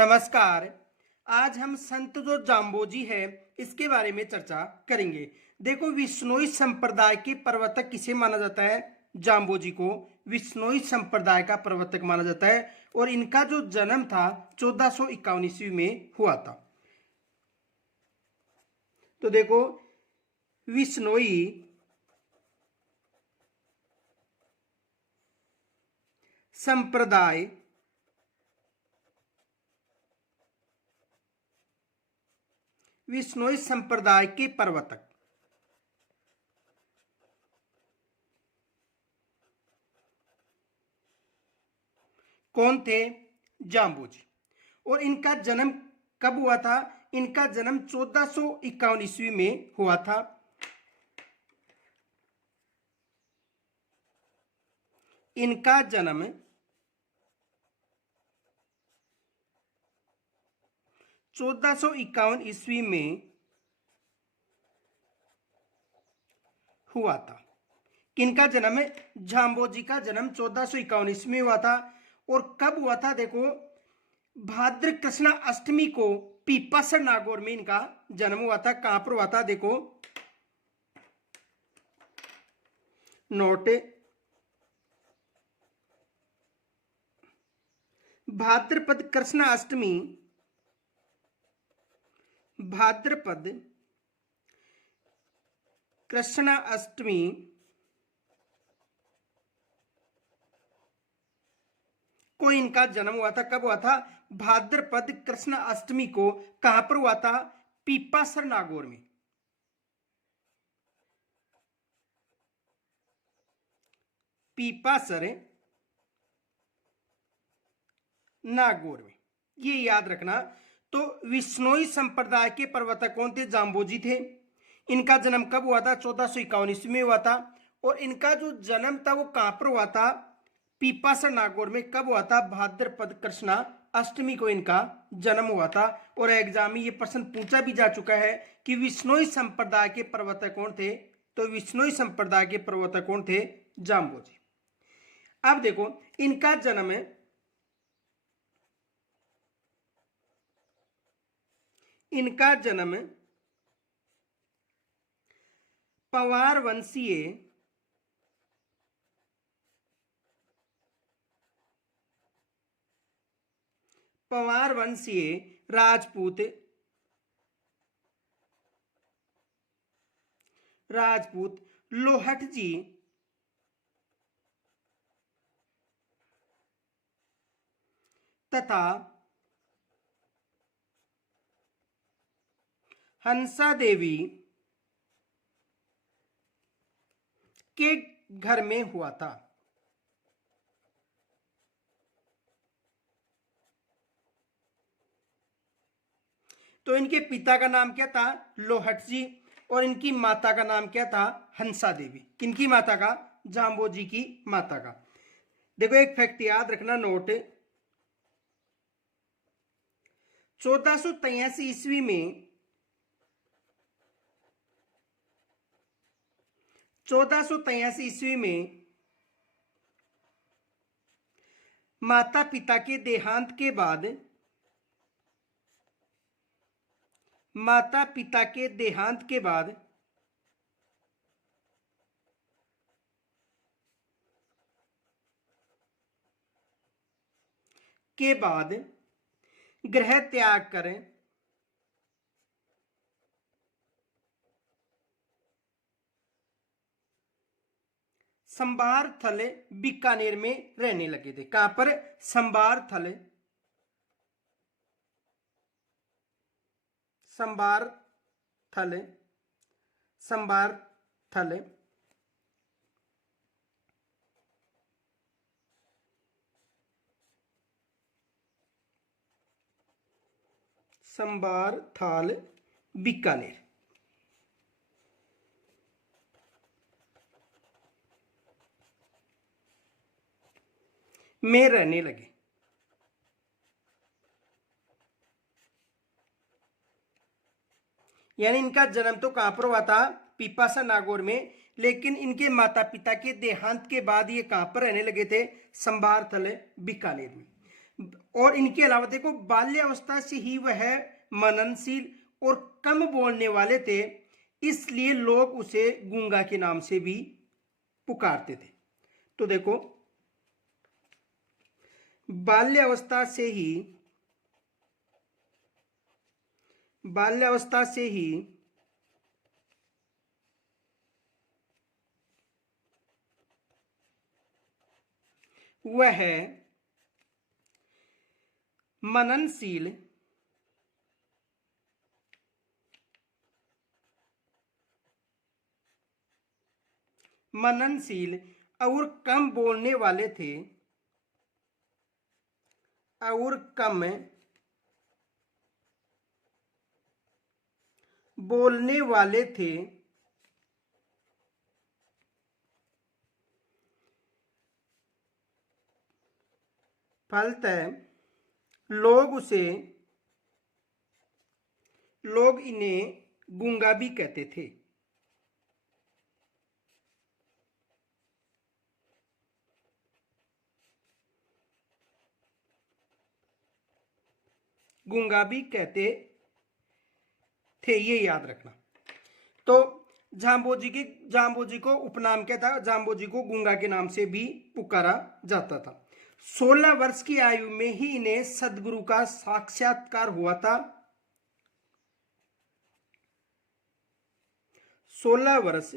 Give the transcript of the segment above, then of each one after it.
नमस्कार। आज हम संत जो जाम्बोजी है इसके बारे में चर्चा करेंगे। देखो, विश्नोई संप्रदाय के प्रवर्तक किसे माना जाता है? जाम्बोजी को विश्नोई संप्रदाय का प्रवर्तक माना जाता है और इनका जो जन्म था 1451 ईस्वी में हुआ था। तो देखो, विश्नोई संप्रदाय विश्नोई संप्रदाय के प्रवर्तक कौन थे? जाम्बोजी। और इनका जन्म कब हुआ था? इनका जन्म 1451 ईस्वी में हुआ था। इनका जन्म 1451 ईस्वी में हुआ था। किनका जन्म है? जाम्बोजी का जन्म 1451 ईस्वी में हुआ था। और कब हुआ था? देखो, भाद्र कृष्णा अष्टमी को पीपासर नागौर में इनका जन्म हुआ था। कहां पर हुआ था? देखो, नोट, भाद्रपद कृष्णा अष्टमी, भाद्रपद कृष्णा अष्टमी को इनका जन्म हुआ था। कब हुआ था? भाद्रपद कृष्ण अष्टमी को। कहां पर हुआ था? पीपासर नागौर में। पीपासर नागौर में, ये याद रखना। तो विश्नोई संप्रदाय के प्रवर्तक कौन थे? जाम्बोजी थे। इनका जन्म कब हुआ था? 1451 ईस्वी में हुआ था। और इनका जो जन्म था वो कहां पर हुआ था? पीपासर नागौर में। कब हुआ था? भाद्रपद कृष्णा अष्टमी को इनका जन्म हुआ था। और एग्जाम में ये प्रश्न पूछा भी जा चुका है कि विश्नोई संप्रदाय के प्रवर्तक कौन थे? तो विश्नोई संप्रदाय के प्रवर्तक कौन थे? जाम्बोजी। अब देखो, इनका जन्म पवार वंशीय राजपूत लोहट जी तथा हंसा देवी के घर में हुआ था। तो इनके पिता का नाम क्या था? लोहट जी। और इनकी माता का नाम क्या था? हंसा देवी। किनकी माता का? जाम्बोजी की माता का। देखो, एक फैक्ट याद रखना, नोट, 1483 ईस्वी में 1483 ईस्वी में माता पिता के देहांत के बाद गृह त्याग कर संभार थल बीकानेर में रहने लगे थे। कहां पर? संभार थल बीकानेर में रहने लगे। यानी इनका जन्म तो कहां पर हुआ था? पीपासा नागौर में। लेकिन इनके माता पिता के देहांत के बाद ये कहां पर रहने लगे थे? संभार थल बीकानेर में। और इनके अलावा देखो बाल्यावस्था से ही वह मननशील और कम बोलने वाले थे, इसलिए लोग उसे गूंगा के नाम से भी पुकारते थे। तो देखो बाल्यावस्था से ही वह मननशील और कम बोलने वाले थे, और कम बोलने वाले थे। फलतः लोग इन्हें गूंगा भी कहते थे। गूंगा भी कहते थे, ये याद रखना। तो जाम्बोजी को उपनाम क्या था? जाम्बोजी को गूंगा के नाम से भी पुकारा जाता था। 16 वर्ष की आयु में ही इन्हें सदगुरु का साक्षात्कार हुआ था। 16 वर्ष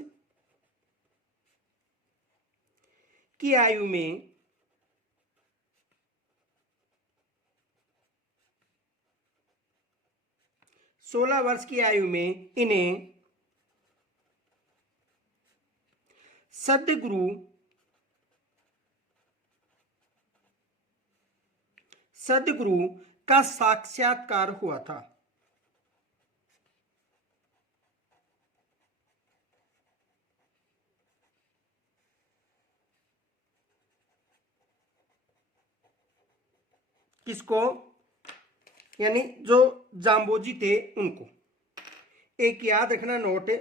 की आयु में इन्हें सदगुरु का साक्षात्कार हुआ था। किसको? यानी जो जाम्बोजी थे उनको। एक याद रखना नोट,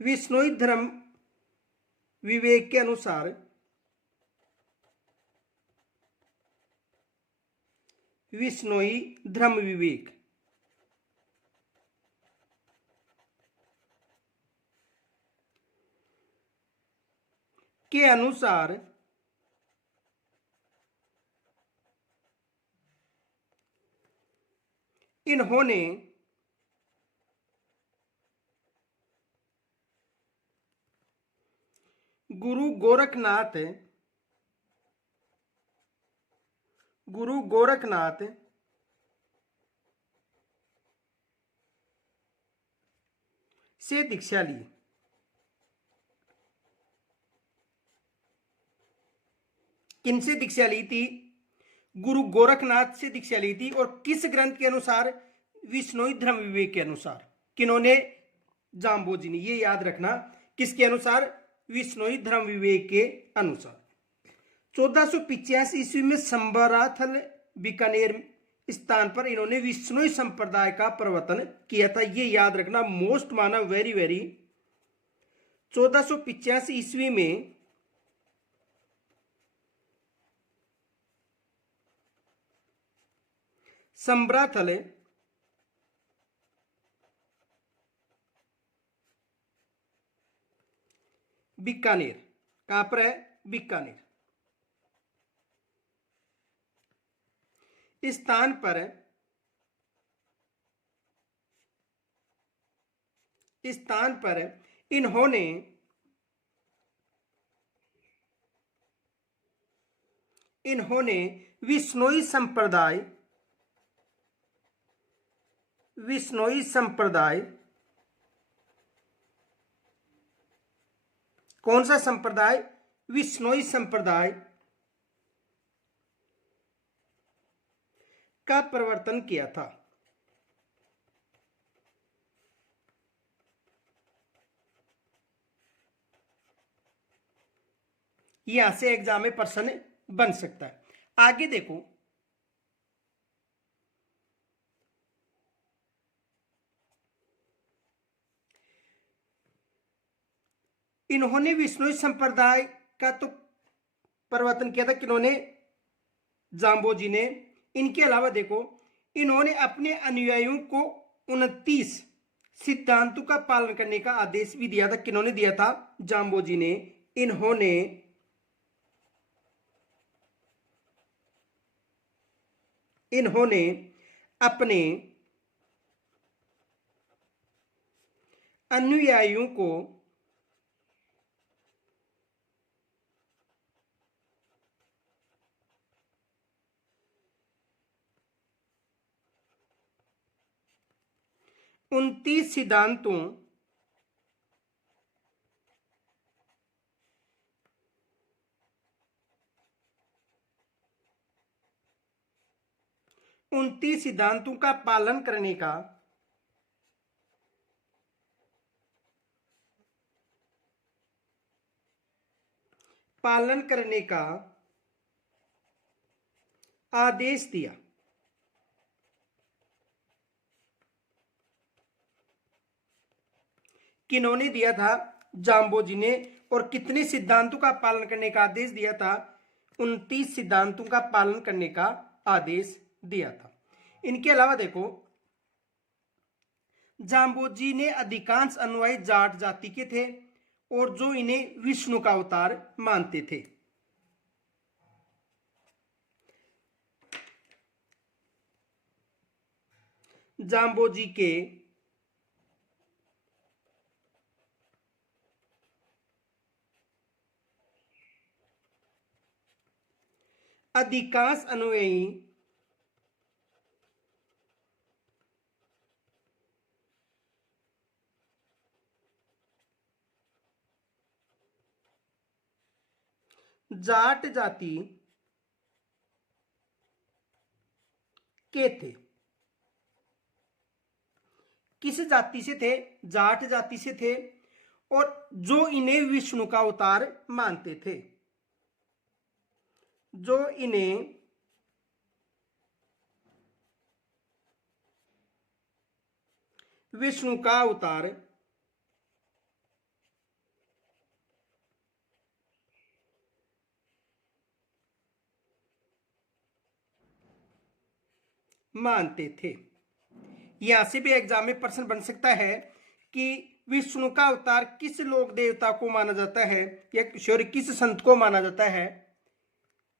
विश्नोई धर्म विवेक के अनुसार विश्नोई धर्म विवेक के अनुसार इन्होंने गुरु गोरखनाथ से दीक्षा ली। किनसे दीक्षा ली थी? गुरु गोरखनाथ से दीक्षा ली थी। और किस ग्रंथ के अनुसार? विश्नोई धर्म विवेक के अनुसार। किन्होंने? जाम्बोजी ने। ये याद रखना, किसके अनुसार? विश्नोई धर्म विवेक के अनुसार। 1485 ईस्वी में संबराथल बीकानेर स्थान पर इन्होंने विश्नोई संप्रदाय का प्रवर्तन किया था। ये याद रखना, मोस्ट माना, वेरी वेरी। 1485 ईस्वी में संबराथल बीकानेर, कहां पर है? बीकानेर स्थान पर इन्होंने विश्नोई संप्रदाय, कौन सा संप्रदाय? विश्नोई संप्रदाय का प्रवर्तन किया था। यहां से एग्जाम में प्रश्न बन सकता है। आगे देखो, इन्होंने विश्नोई संप्रदाय का तो प्रवर्तन किया था, किन्होंने? जाम्बोजी ने। इनके अलावा देखो, इन्होंने अपने अनुयायियों को 29 सिद्धांतों का पालन करने का आदेश भी दिया था। किन्होंने दिया था? जाम्बोजी ने। इन्होंने अपने अनुयायियों को 29 सिद्धांतों का पालन करने का आदेश दिया। किन्होंने दिया था? जाम्बोजी ने। और कितने सिद्धांतों का पालन करने का आदेश दिया था? 29 सिद्धांतों का पालन करने का आदेश दिया था। इनके अलावा देखो, जाम्बोजी ने अधिकांश अनुयायी जाट जाति के थे और जो इन्हें विष्णु का अवतार मानते थे। जाम्बोजी के अधिकांश अनुयायी जाट जाति के थे। किस जाति से थे? जाट जाति से थे। और जो इन्हें विष्णु का अवतार मानते थे। जो इन्हें विष्णु का अवतार मानते थे। यहां से भी एग्जाम में प्रश्न बन सकता है कि विष्णु का अवतार किस लोक देवता को माना जाता है, या सॉरी किस संत को माना जाता है?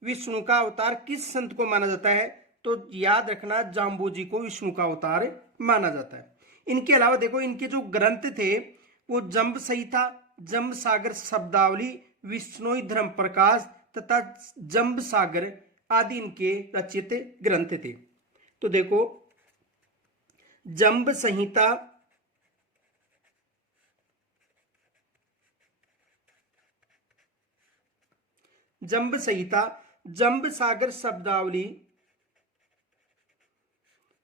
विष्णु का अवतार किस संत को माना जाता है? तो याद रखना, जाम्बोजी को विष्णु का अवतार माना जाता है। इनके अलावा देखो, इनके जो ग्रंथ थे वो जम्ब संहिता, जम्ब सागर शब्दावली, विष्णोई धर्म प्रकाश तथा जम्ब सागर आदि इनके रचित ग्रंथ थे। तो देखो, जम्ब संहिता, जम्ब संहिता, जम्ब सागर शब्दावली,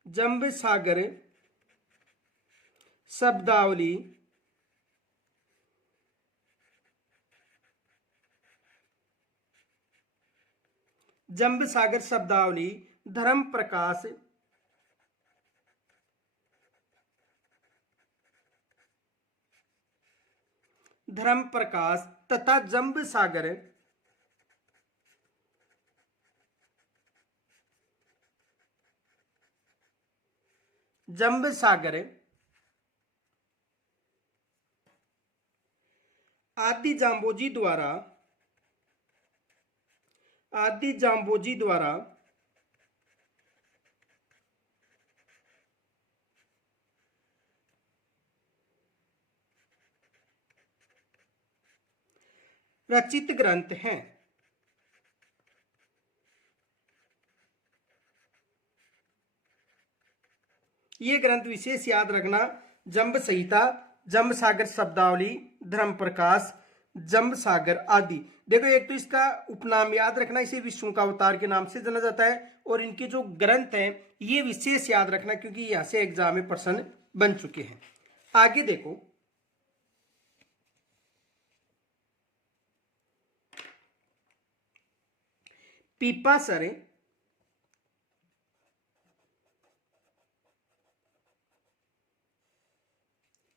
जम्ब सागर शब्दावली, जम्ब सागर शब्दावली, धर्म प्रकाश, धर्म प्रकाश तथा जम्ब सागर आदि जाम्बोजी द्वारा रचित ग्रंथ हैं। ये ग्रंथ विशेष याद रखना, जम्ब संहिता, जम्ब सागर शब्दावली, धर्म प्रकाश, जम्ब सागर आदि। देखो, एक तो इसका उपनाम याद रखना, इसे विष्णु का अवतार के नाम से जाना जाता है। और इनके जो ग्रंथ हैं ये विशेष याद रखना, क्योंकि यहां से एग्जाम में प्रश्न बन चुके हैं। आगे देखो, पीपासर,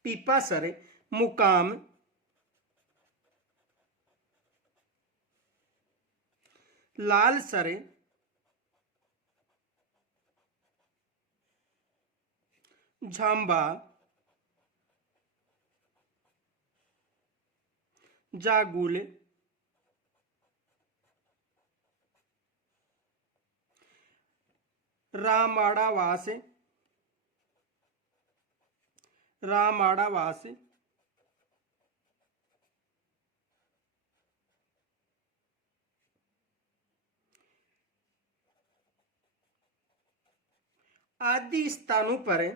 पीपासर, मुकाम, लालसर, झांबा, जागुल, रामाड़ावास, रामाड़ावास, आदि स्थानों पर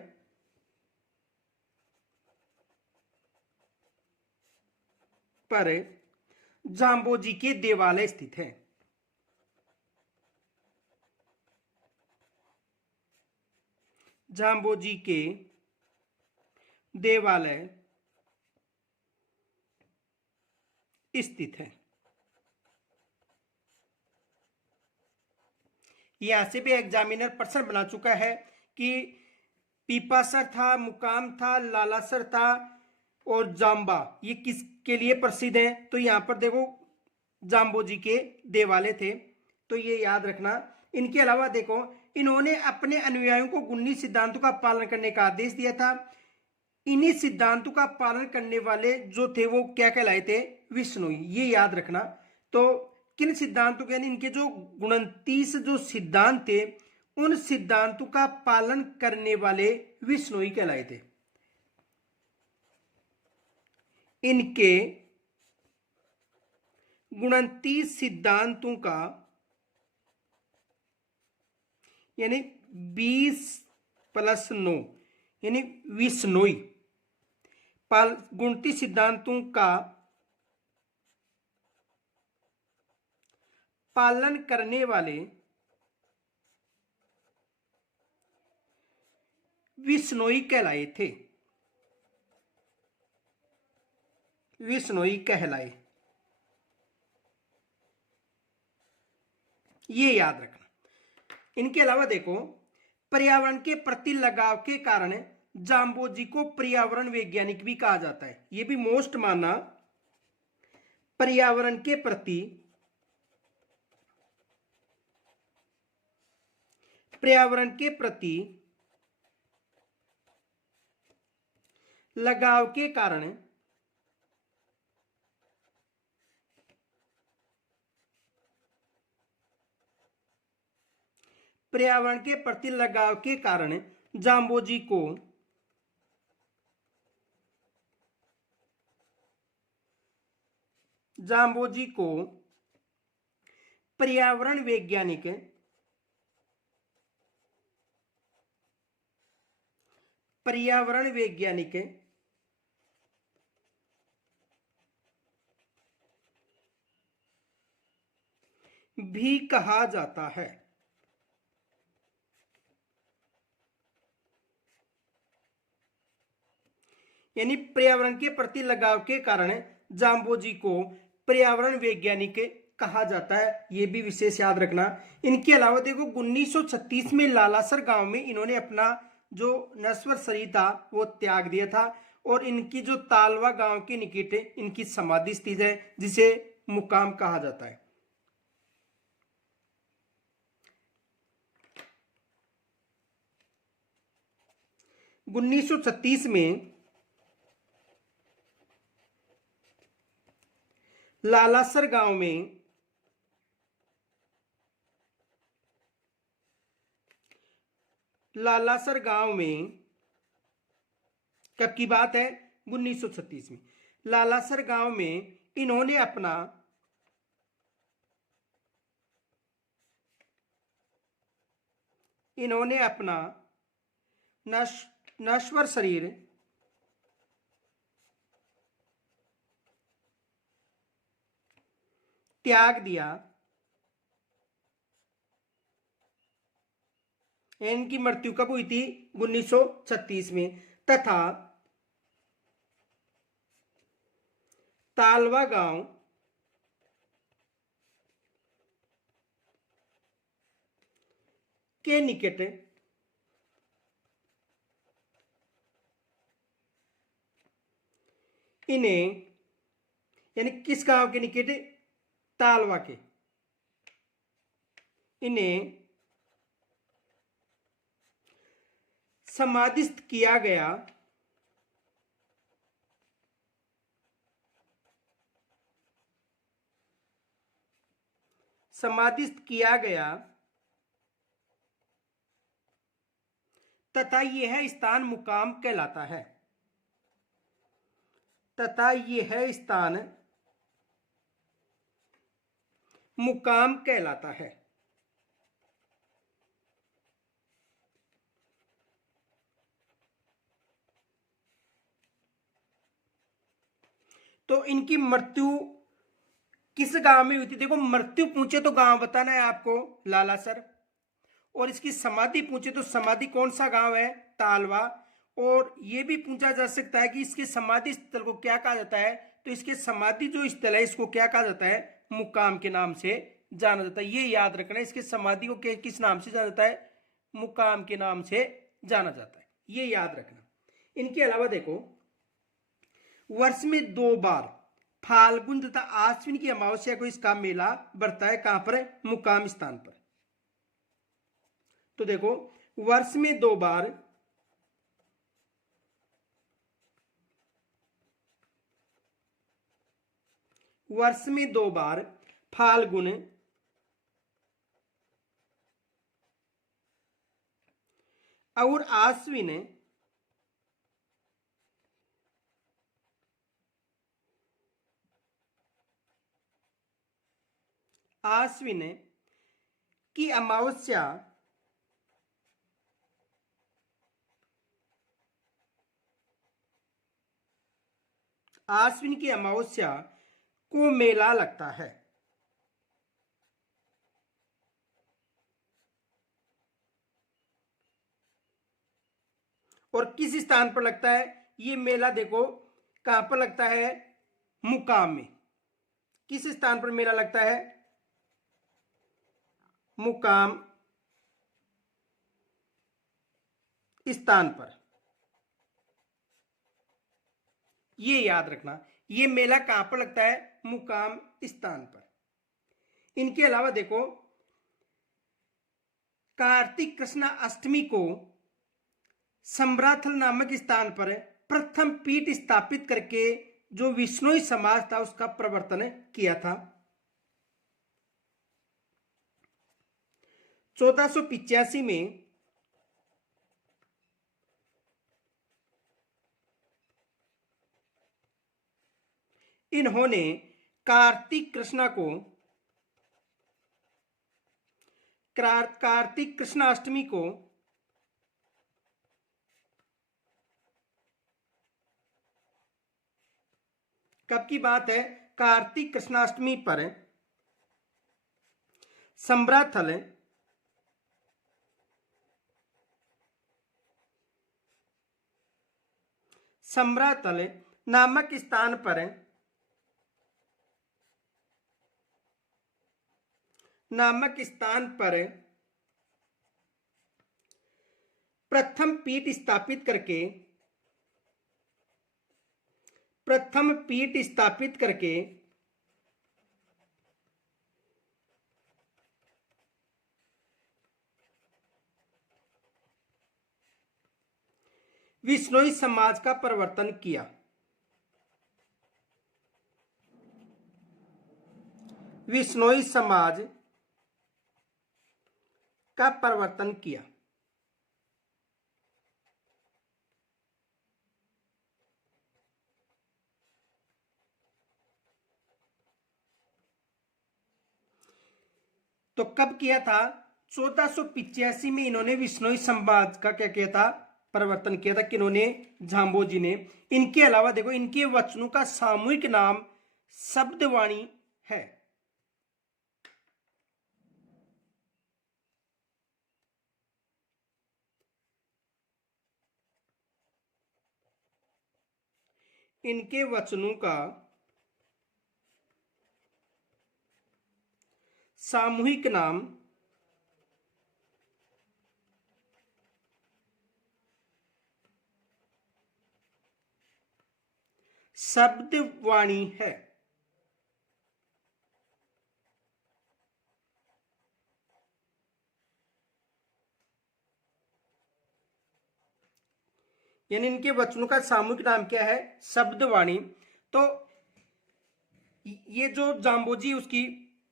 जाम्बोजी के देवालय स्थित है। जाम्बोजी के देवालय स्थित है। यहां से भी एग्जामिनर प्रश्न बना चुका है कि पीपासर था, मुकाम था, लालासर था और जाम्बा ये किसके लिए प्रसिद्ध है। तो यहां पर देखो जाम्बोजी के देवालय थे, तो ये याद रखना। इनके अलावा देखो इन्होंने अपने अनुयायियों को 19 सिद्धांतों का पालन करने का आदेश दिया था। इन्हीं सिद्धांतों का पालन करने वाले जो थे वो क्या कहलाए थे, विश्नोई, ये याद रखना। तो किन सिद्धांतों के, यानी इनके जो 29 जो सिद्धांत थे उन सिद्धांतों का पालन करने वाले विश्नोई कहलाए थे। इनके 29 सिद्धांतों का यानी 20+9 यानी विश्नोई 29 सिद्धांतों का पालन करने वाले विश्नोई कहलाए थे, विश्नोई कहलाए, ये याद रखना। इनके अलावा देखो पर्यावरण के प्रति लगाव के कारण जाम्बोजी को पर्यावरण वैज्ञानिक भी कहा जाता है। ये भी मोस्ट माना, पर्यावरण के प्रति लगाव के कारण जाम्बोजी को पर्यावरण वैज्ञानिक भी कहा जाता है। यानी पर्यावरण के प्रति लगाव के कारण जाम्बोजी को पर्यावरण वैज्ञानिक कहा जाता है, यह भी विशेष याद रखना। इनके अलावा देखो 1936 में लालासर गांव में इन्होंने अपना जो नश्वर शरीर था वो त्याग दिया था और इनकी जो तालवा गांव के निकट इनकी समाधि स्थित है जिसे मुकाम कहा जाता है। उन्नीस सौ 36 में लालासर गांव में कब की बात है, 1936 में लालासर गांव में इन्होंने अपना नश्वर शरीर त्याग दिया। इनकी मृत्यु कब हुई थी, 1936 में। तथा तालवा गांव के निकट इन्हें, यानी किस गांव के निकट, तालवा के, इन्हें समाधिस्थ किया गया, समाधिस्थ किया गया तथा यह स्थान मुकाम कहलाता है, तथा यह स्थान मुकाम कहलाता है। तो इनकी मृत्यु किस गांव में हुई थी? देखो, मृत्यु पूछे तो गांव बताना है आपको, लाला सर, और इसकी समाधि पूछे तो समाधि कौन सा गांव है, तालवा। और यह भी पूछा जा सकता है कि इसके समाधि स्थल को क्या कहा जाता है, तो इसके समाधि जो स्थल है इसको क्या कहा जाता है, मुकाम के नाम से जाना जाता है। ये याद रखना है, इसके समाधि को किस नाम से जाना जाता है, मुकाम के नाम से जाना जाता है, ये याद रखना। इनके अलावा देखो, वर्ष में 2 बार फाल्गुन तथा आश्विन की अमावस्या को इसका मेला बढ़ता है, कहां पर, मुकाम स्थान पर। तो देखो, वर्ष में 2 बार फाल्गुन और आश्विन की अमावस्या को मेला लगता है। और किस स्थान पर लगता है ये मेला? देखो, कहां पर लगता है, मुकाम में। किस स्थान पर मेला लगता है, मुकाम स्थान पर। ये याद रखना, ये मेला कहां पर लगता है, मुकाम स्थान पर। इनके अलावा देखो, कार्तिक कृष्ण अष्टमी को सम्राथल नामक स्थान पर प्रथम पीठ स्थापित करके जो विश्नोई समाज था उसका प्रवर्तन किया था। 1485 में इन्होंने कार्तिक कृष्णाष्टमी को कब की बात है, कार्तिक कृष्णाष्टमी पर सम्राथल नामक स्थान पर प्रथम पीठ स्थापित करके विश्नोई समाज का प्रवर्तन किया। विश्नोई समाज का प्रवर्तन किया। तो कब किया था, 1485 में इन्होंने विश्नोई समाज का क्या किया था, प्रवर्तन किया था। किन्होंने, झाम्बोजी ने। इनके अलावा देखो, इनके वचनों का सामूहिक नाम शब्दवाणी है। इनके वचनों का सामूहिक नाम शब्दवाणी है। यानी इनके वचनों का सामूहिक नाम क्या है? शब्दवाणी। तो ये जो जाम्बोजी उसकी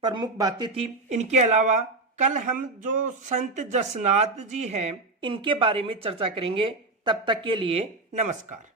प्रमुख बातें थी। इनके अलावा कल हम जो संत जसनाथ जी हैं इनके बारे में चर्चा करेंगे। तब तक के लिए नमस्कार।